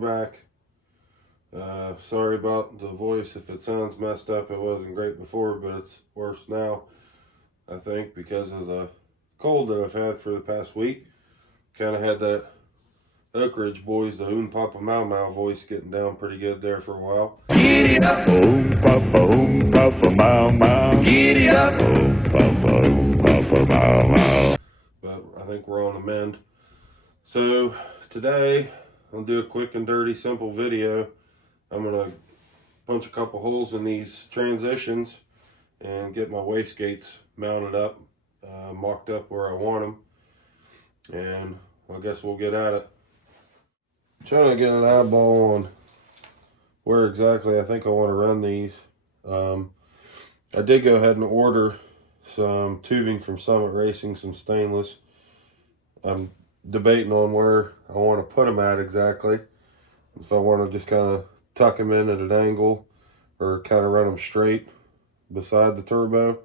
back. Sorry about the voice if it sounds messed up. It wasn't great before, but it's worse now, I think, because of the cold that I've had for the past week. Kind of had that Oak Ridge Boys, the Oon Papa Mau Mau voice getting down pretty good there for a while. Giddy up, Oon Papa Mau Mau. Giddy up, Oon Papa Mau Mau. But I think we're on the mend. So today I'll do a quick and dirty simple video. I'm gonna punch a couple holes in these transitions and get my wastegates mounted up, mocked up where I want them, and I guess we'll get at it. Trying to get an eyeball on where exactly I think I want to run these. I did go ahead and order some tubing from Summit Racing, some stainless. I'm debating on where I want to put them at exactly. If I want to just kind of tuck them in at an angle or kind of run them straight beside the turbo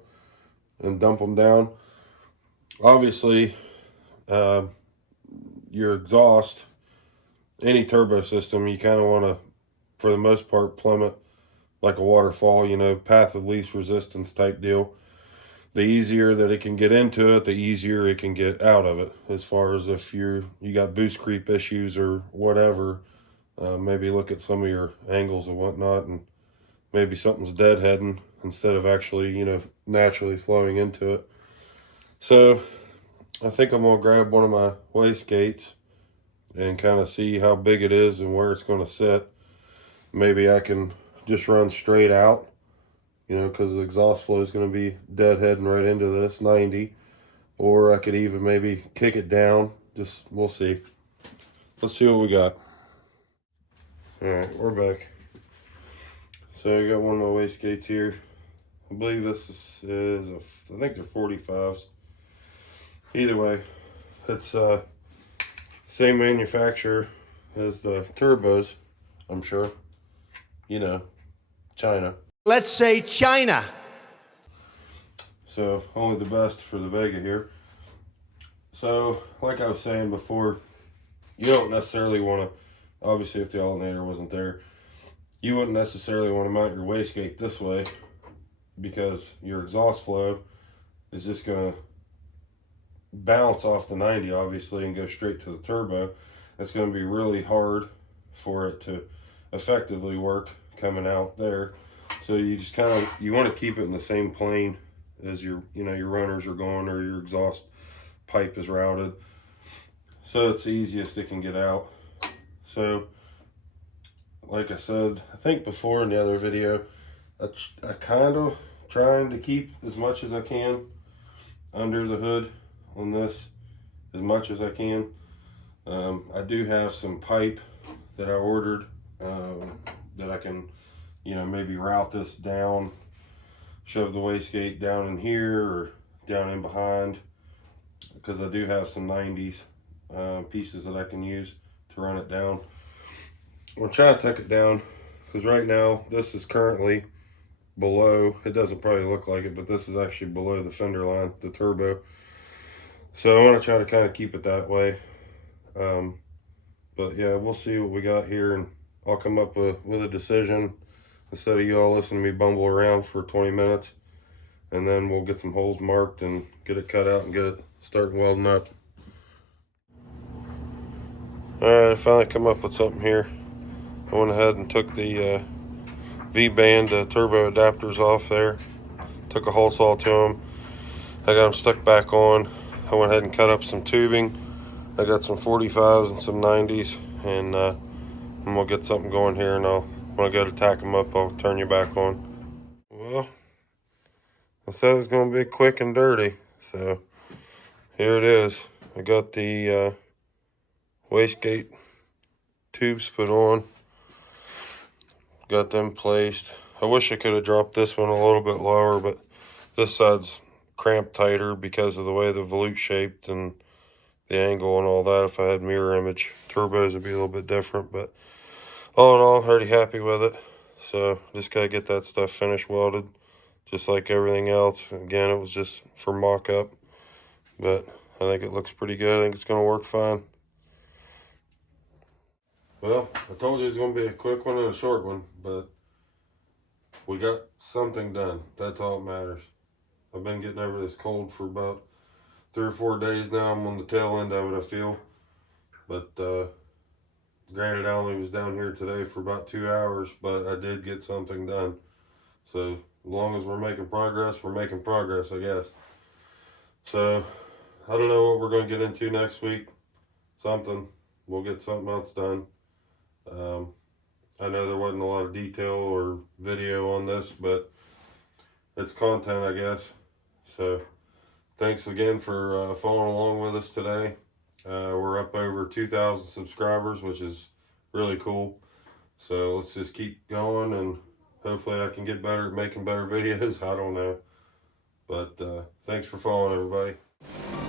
and dump them down. Obviously, your exhaust, any turbo system, you kind of want to, for the most part, plummet like a waterfall, you know, path of least resistance type deal. The easier that it can get into it, the easier it can get out of it. As far as if you got boost creep issues or whatever, maybe look at some of your angles and whatnot, and maybe something's deadheading instead of actually, you know, naturally flowing into it. So I think I'm gonna grab one of my wastegates and kind of see how big it is and where it's going to sit. Maybe I can just run straight out, you know, because the exhaust flow is going to be deadheading right into this 90. Or I could even maybe kick it down. Just, we'll see. Let's see what we got. Alright, we're back. So I got one of my wastegates here. I believe this is I think they're 45s. Either way, it's same manufacturer as the turbos, I'm sure. You know, China. Let's say China. So only the best for the Vega here. So like I was saying before, you don't necessarily want to, obviously if the alternator wasn't there, you wouldn't necessarily want to mount your wastegate this way, because your exhaust flow is just going to bounce off the 90 obviously and go straight to the turbo. It's going to be really hard for it to effectively work coming out there. So you just kind of, you want to keep it in the same plane as your, you know, your runners are going or your exhaust pipe is routed, so it's the easiest it can get out. So like I said, I think before in the other video, I kind of trying to keep as much as I can under the hood on this, as much as I can. I do have some pipe that I ordered that I can, you know, maybe route this down, shove the wastegate down in here or down in behind, because I do have some 90s pieces that I can use to run it down. I'm gonna try to tuck it down, because right now this is currently below, it doesn't probably look like it, but this is actually below the fender line, the turbo. So I want to try to kind of keep it that way. But yeah, we'll see what we got here, and I'll come up with a decision instead of you all listening to me bumble around for 20 minutes. And then we'll get some holes marked and get it cut out and get it starting welding up. Alright, I finally come up with something here. I went ahead and took the V-band turbo adapters off there. Took a hole saw to them. I got them stuck back on. I went ahead and cut up some tubing. I got some 45s and some 90s, and I'm gonna get something going here, and when I go to tack them up, I'll turn you back on. Well, I said it was gonna be quick and dirty, so here it is. I got the wastegate tubes put on, got them placed. I wish I could have dropped this one a little bit lower, but this side's cramped tighter because of the way the volute shaped and the angle and all that. If I had mirror image turbos, would be a little bit different, but all in all, already happy with it. So just gotta get that stuff finished welded, just like everything else. Again, it was just for mock-up, but I think it looks pretty good. I think it's gonna work fine. Well, I told you it was going to be a quick one and a short one, but we got something done. That's all that matters. I've been getting over this cold for about 3 or 4 days now. I'm on the tail end of it, I feel. But granted, I only was down here today for about 2 hours, but I did get something done. So as long as we're making progress, I guess. So I don't know what we're going to get into next week. We'll get something else done. I know there wasn't a lot of detail or video on this, but it's content, I guess. So thanks again for following along with us today. We're up over 2,000 subscribers, which is really cool. So let's just keep going, and hopefully I can get better at making better videos. I don't know. But thanks for following, everybody.